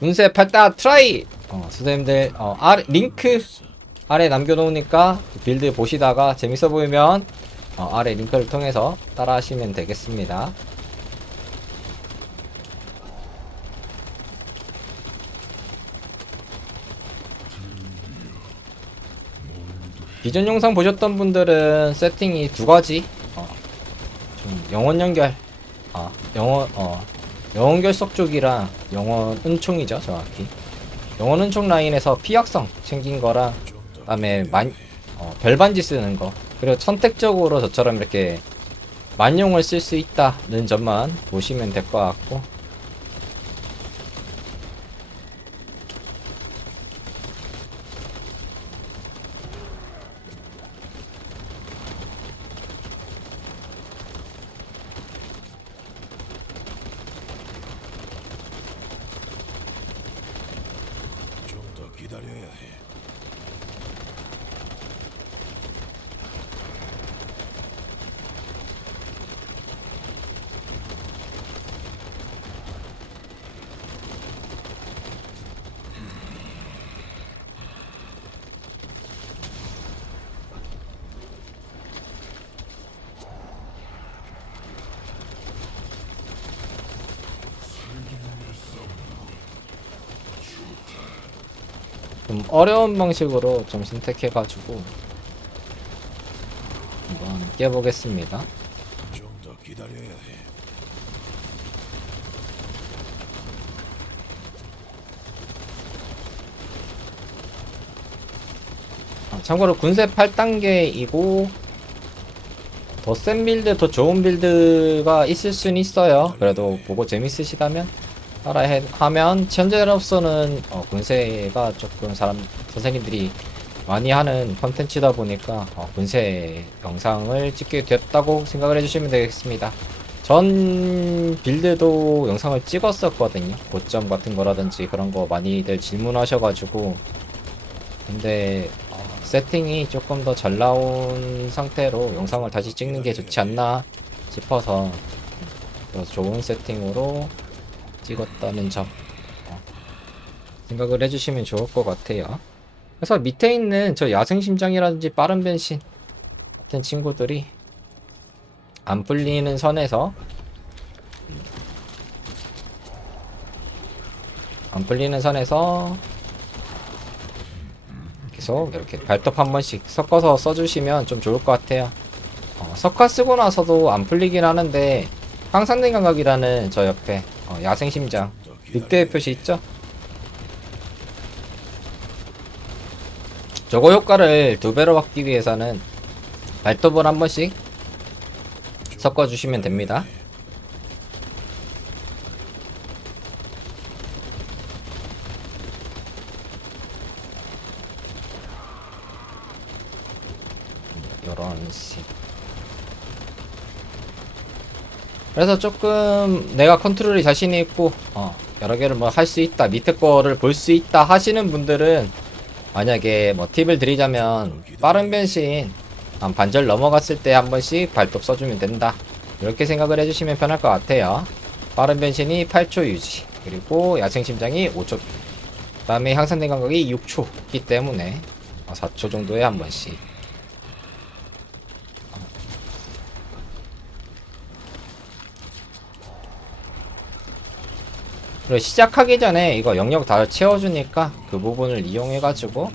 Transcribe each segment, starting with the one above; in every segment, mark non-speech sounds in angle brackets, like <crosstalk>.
운세 팔다 트라이! 어, 선생님들, 어, 아래, 링크 아래 남겨놓으니까 빌드 보시다가 재밌어 보이면 어, 아래 링크를 통해서 따라 하시면 되겠습니다. 기존 영상 보셨던 분들은 세팅이 두 가지, 어, 좀 영원 연결, 아, 영원, 어, 영원 결석 쪽이랑 영원 은총이죠, 정확히. 영원 은총 라인에서 피약성 챙긴 거랑, 그 다음에 만, 어, 별반지 쓰는 거. 그리고 선택적으로 저처럼 이렇게 만용을 쓸 수 있다는 점만 보시면 될 것 같고. 좀 더 기다려야 해. 좀 어려운 방식으로 좀 선택해가지고 한번 깨보겠습니다. 좀 더 기다려야 해. 아, 참고로 군세 8단계이고 더 센 빌드, 더 좋은 빌드가 있을 수는 있어요. 그래도 보고 재밌으시다면 해, 하면 현재로서는 어, 군세가 조금 사람 선생님들이 많이 하는 컨텐츠다 보니까 어, 군세 영상을 찍게 됐다고 생각을 해주시면 되겠습니다. 전 빌드도 영상을 찍었었거든요. 고점 같은 거라든지 그런 거 많이들 질문하셔가지고 근데 어, 세팅이 조금 더 잘 나온 상태로 영상을 다시 찍는 게 좋지 않나 싶어서 더 좋은 세팅으로 찍었다는 점 어, 생각을 해주시면 좋을 것 같아요. 그래서 밑에 있는 저 야생심장이라든지 빠른 변신 같은 친구들이 안 풀리는 선에서 안 풀리는 선에서 계속 이렇게 발톱 한 번씩 섞어서 써주시면 좀 좋을 것 같아요. 어, 석화 쓰고 나서도 안 풀리긴 하는데 항상된 감각이라는 저 옆에 어, 야생 심장 더 늑대 표시 있죠? 저거 효과를 두 배로 받기 위해서는 발톱을 한 번씩 섞어 주시면 됩니다. 요런 식. 그래서 조금 내가 컨트롤이 자신이 있고 어, 여러 개를 뭐 할 수 있다 밑에 거를 볼 수 있다 하시는 분들은 만약에 뭐 팁을 드리자면 빠른 변신 한 반절 넘어갔을 때 한 번씩 발톱 써주면 된다. 이렇게 생각을 해주시면 편할 것 같아요. 빠른 변신이 8초 유지 그리고 야생심장이 5초. 그 다음에 향상된 간격이 6초이기 때문에 4초 정도에 한 번씩 그리고 시작하기 전에 이거 영역 다 채워주니까 그 부분을 이용해가지고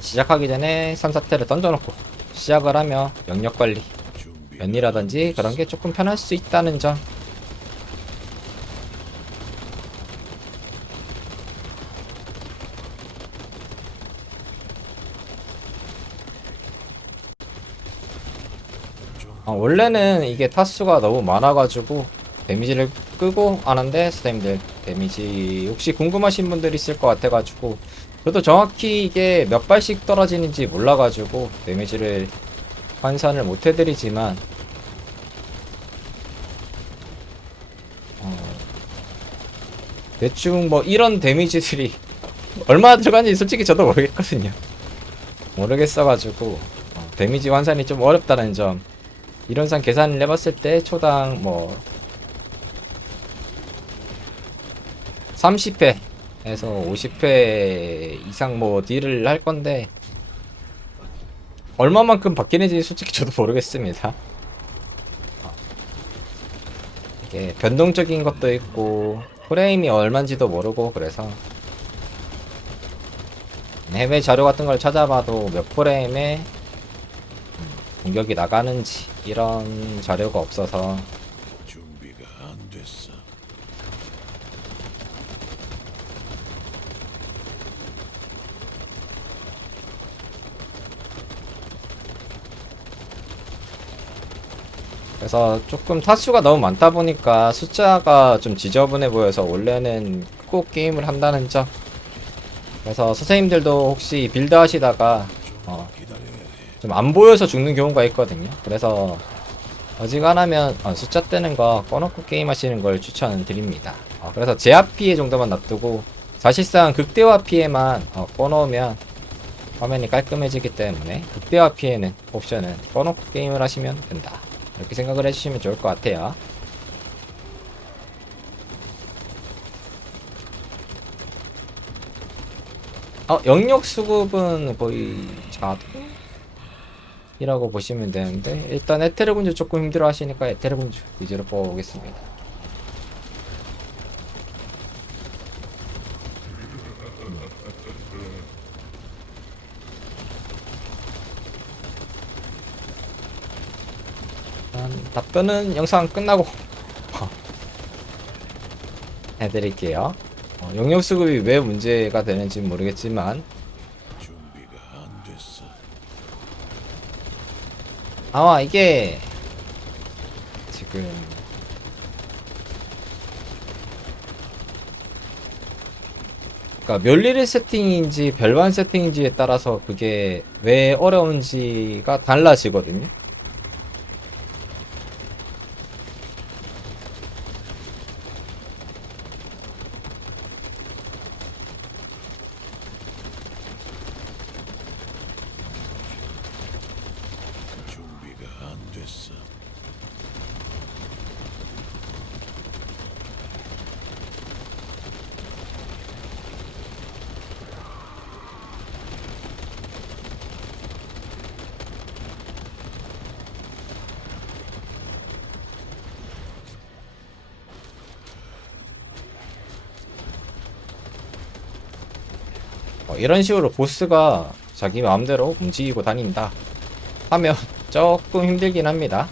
시작하기 전에 3사태를 던져놓고 시작을 하면 영역 관리. 연이라든지 그런 게 조금 편할 수 있다는 점 아, 원래는 이게 타수가 너무 많아가지고 데미지를 끄고 하는데 선생님들 데미지 혹시 궁금하신 분들 있을 것 같아가지고. 저도 정확히 이게 몇 발씩 떨어지는지 몰라가지고 데미지를 환산을 못 해드리지만 어, 대충 뭐 이런 데미지들이 <laughs> 얼마나 들어가는지 솔직히 저도 모르겠거든요. 모르겠어가지고 어, 데미지 환산이 좀 어렵다는 점. 이론상 계산을 해봤을 때 초당 뭐 30회에서 50회 이상 뭐 딜을 할 건데 얼마만큼 바뀌는지 솔직히 저도 모르겠습니다. 어. 이게 변동적인 것도 있고 프레임이 얼마인지도 모르고 그래서 해외 자료 같은 걸 찾아봐도 몇 프레임에 음, 공격이 나가는지 이런 자료가 없어서 준비가 안 됐어. 그래서 조금 타수가 너무 많다 보니까 숫자가 좀 지저분해 보여서 원래는 꼭 게임을 한다는 점. 그래서 선생님들도 혹시 빌드 하시다가 어. 좀 안 보여서 죽는 경우가 있거든요. 그래서 어지간하면 어, 숫자 뜨는 거 꺼놓고 게임 하시는 걸 추천드립니다. 어, 그래서 제압 피해 정도만 놔두고 사실상 극대화 피해만 어, 꺼놓으면 화면이 깔끔해지기 때문에 극대화 피해는 옵션은 꺼놓고 게임을 하시면 된다. 이렇게 생각을 해주시면 좋을 것 같아요. 어, 영역 수급은 거의 자동이라고 보시면 되는데 일단 에테르 군주 조금 힘들어 하시니까 에테르 군주 위주로 뽑아보겠습니다. 일단 답변은 영상 끝나고 <laughs> 해드릴게요. 어, 영역 수급이 왜 문제가 되는지 는 모르겠지만. 아마 이게 지금 그러니까 멸리를 세팅인지 별반 세팅인지에 따라서 그게 왜 어려운지가 달라지거든요. 준비가 안 됐어. 어, 이런 식으로 보스가 자기 마음대로 움직이고 다닌다 하면 <laughs> 조금 힘들긴 합니다.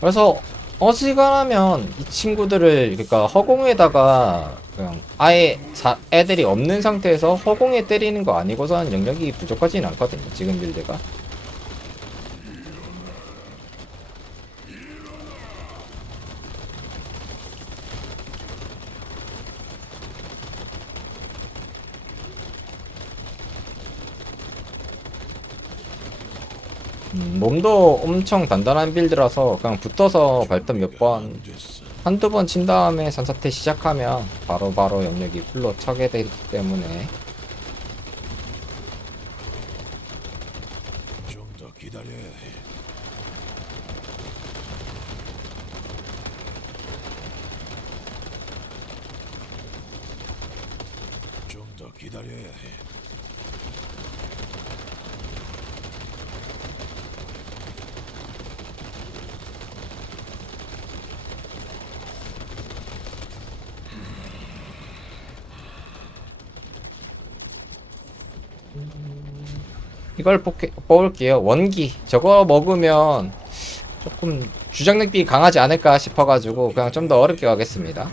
그래서 어지간하면 이 친구들을 그러니까 허공에다가 그냥 아예 자- 애들이 없는 상태에서 허공에 때리는 거 아니고선 영역이 부족하진 않거든요. 지금 빌드가. 몸도 엄청 단단한 빌드라서 그냥 붙어서 발등 몇 번. 한두 번 친 다음에 산사태 시작하면 바로 바로 영역이 풀로 차게 되기 때문에 좀 더 기다려야 해. 좀더 기다려야 해. 이걸 뽑게, 뽑을게요. 원기. 저거 먹으면 조금 주장 느낌이 강하지 않을까 싶어가지고 그냥 좀 더 어렵게 가겠습니다.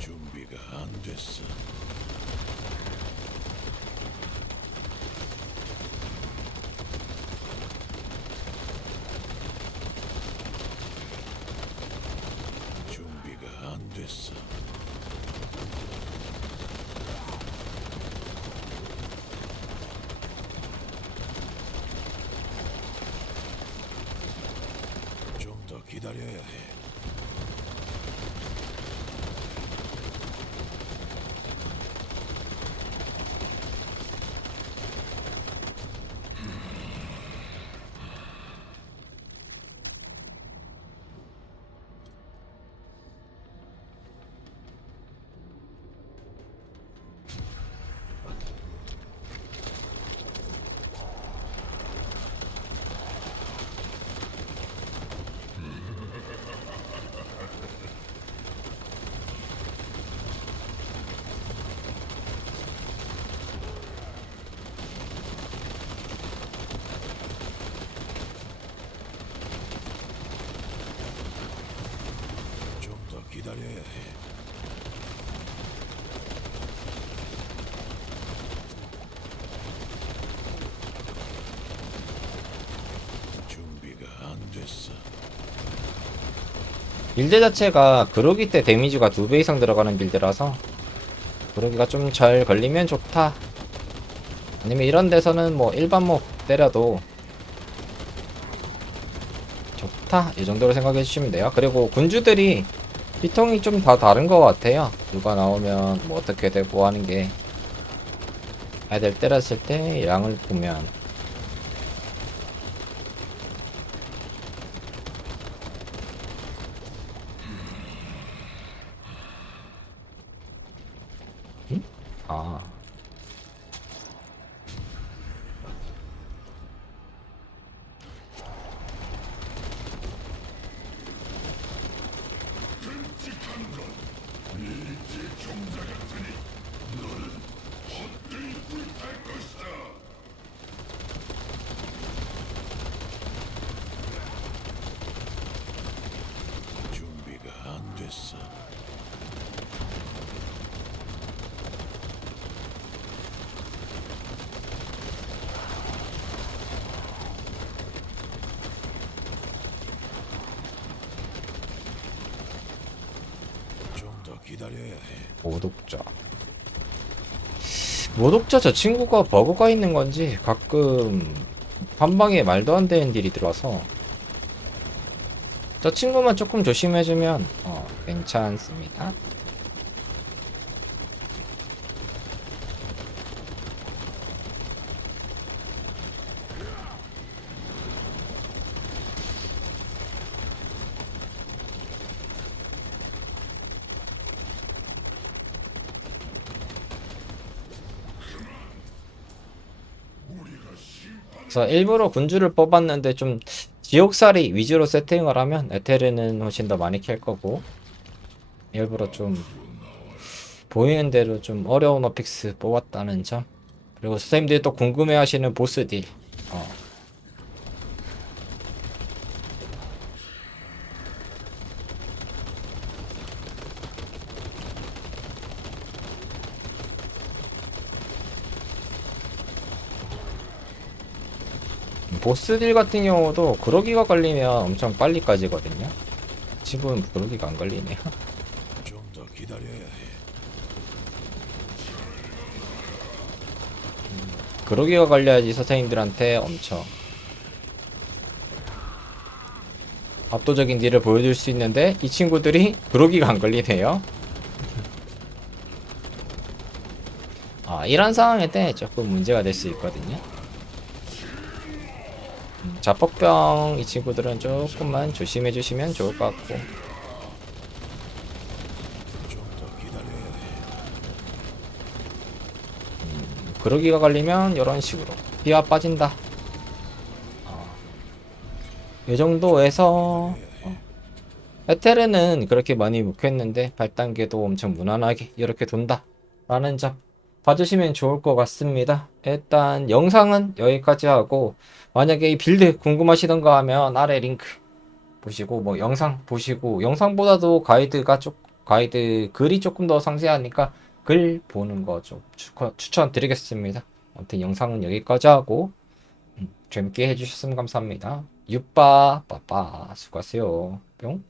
준비가 안 됐어. 준비가 안 됐어. 기다 다려야 해. 준비가 안 됐어. 빌드 자체가 그러기 때 데미지가 두 배 이상 들어가는 빌드라서 그러기가 좀 잘 걸리면 좋다. 아니면 이런 데서는 뭐 일반 몹 때려도 좋다 이 정도로 생각해 주시면 돼요. 그리고 군주들이 피통이 좀 다 다른 것 같아요. 누가 나오면 뭐 어떻게 되고 하는 게. 애들 때렸을 때 양을 보면. 아 준비가 안 됐어. 좀 더 기다려야 해. 모독자 모독자 저 친구가 버그가 있는 건지 가끔 한 방에 말도 안 되는 딜이 들어와서 저 친구만 조금 조심해주면 어, 괜찮습니다. 그래서 일부러 군주를 뽑았는데 좀 지옥살이 위주로 세팅을 하면 에테르는 훨씬 더 많이 캘 거고 일부러 좀 보이는 대로 좀 어려운 어픽스 뽑았다는 점 그리고 선생님들이 또 궁금해하시는 보스 딜 어. 보스 딜 같은 경우도 그러기가 걸리면 엄청 빨리 까지거든요 지금 그러기가 안 걸리네요 <laughs> 좀 더 기다려야 해. 그러기가 걸려야지 선생님들한테 엄청 압도적인 딜을 보여줄 수 있는데 이 친구들이 <laughs> 그러기가 안 걸리네요. <laughs> 아 이런 상황일 때 조금 문제가 될 수 있거든요. 음, 자폭병 이 친구들은 조금만 조심해 주시면 좋을 것 같고 해. 그러기가 걸리면 이런 식으로 피가 빠진다. 어. 이 정도에서 어. 에테르는 그렇게 많이 묵혔는데 발단계도 엄청 무난하게 이렇게 돈다 라는 점 봐주시면 좋을 것 같습니다. 일단 영상은 여기까지 하고 만약에 이 빌드 궁금하시던 거 하면 아래 링크 보시고 뭐 영상 보시고 영상보다도 가이드가 쪽 가이드 글이 조금 더 상세하니까 글 보는 거 좀 추천드리겠습니다. 아무튼 영상은 여기까지 하고 음, 재밌게 해주셨으면 감사합니다. 유빠 빠빠 수고하세요. 뿅.